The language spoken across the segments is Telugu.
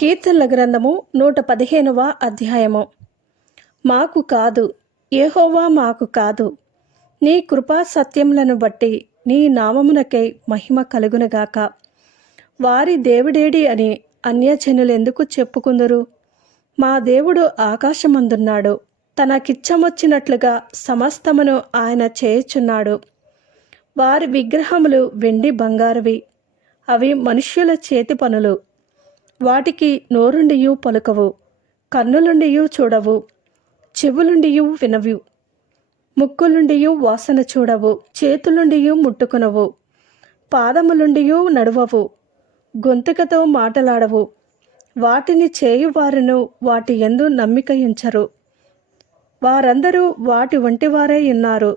కీర్తనల గ్రంథము నూట పదిహేనవ అధ్యాయము. మాకు కాదు ఏహోవా మాకు కాదు. నీ కృపా సత్యములను బట్టి నీ నామమునకై మహిమ కలుగునగాక. వారి దేవుడేడి అని అన్యజనులెందుకు చెప్పుకుందరు? మా దేవుడు ఆకాశమందున్నాడు తనకిచ్చమొచ్చినట్లుగా సమస్తమును ఆయన చేయుచున్నాడు. వారి విగ్రహములు వెండి బంగారువి అవి మనుష్యుల చేతి పనులు. వాటికి నోరుండియు పలుకవు కన్నులుండియు చూడవు చెవులుండియు వినవు ముక్కులుండియు వాసన చూడవు చేతులుండియు ముట్టుకునవు పాదములుండియు నడువవు గొంతుకతో మాటలాడవు వాటిని చేయువారును వాటి ఎందు నమ్మిక ఉంచరు వారందరూ వాటి వంటివారే ఉన్నారు.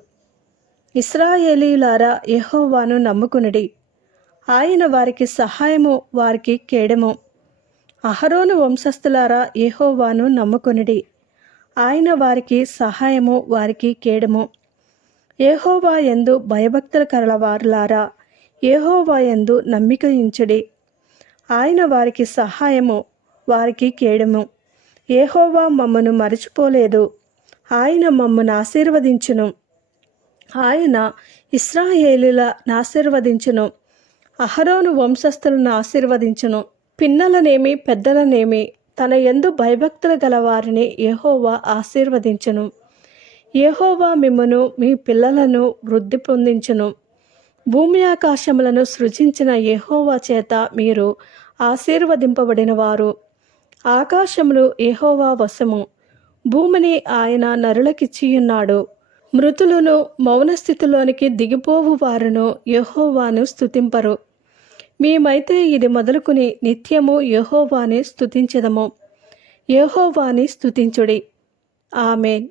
ఇస్రాయేలీలారా ఎహోవాను నమ్ముకునుడి. ఆయన వారికి సహాయము వారికి కేడము. అహరోను వంశస్థులారా ఏహోవాను నమ్ముకొనిడి. ఆయన వారికి సహాయము వారికి కేడము. ఏహోవా ఎందు భయభక్తుల కలవారులారా ఏహోవా ఎందు నమ్మిక ఇంచుడి ఆయన వారికి సహాయము వారికి కేడము. ఏహోవా మమ్మను మరచిపోలేదు ఆయన మమ్మను ఆశీర్వదించును. ఆయన ఇస్రాయేలుల ఆశీర్వదించును అహరోను వంశస్థులను ఆశీర్వదించును. పిన్నలనేమి పెద్దలనేమి తన ఎందు భయభక్తులు గల వారిని యెహోవా ఆశీర్వదించును. యెహోవా మిమ్మను మీ పిల్లలను వృద్ధి పొందించును. భూమి ఆకాశములను సృజించిన యెహోవా చేత మీరు ఆశీర్వదింపబడిన వారు ఆకాశములు యెహోవా వశము. భూమిని ఆయన నరులకిచ్చియున్నాడు. మృతులను మౌన స్థితిలోనికి దిగిపోవు వారును యహోవాను స్తుతింపరు. మేమైతే ఇది మొదలుకుని నిత్యము యహోవాని స్థుతించదము యహోవాని స్థుతించుడి ఆమెన్.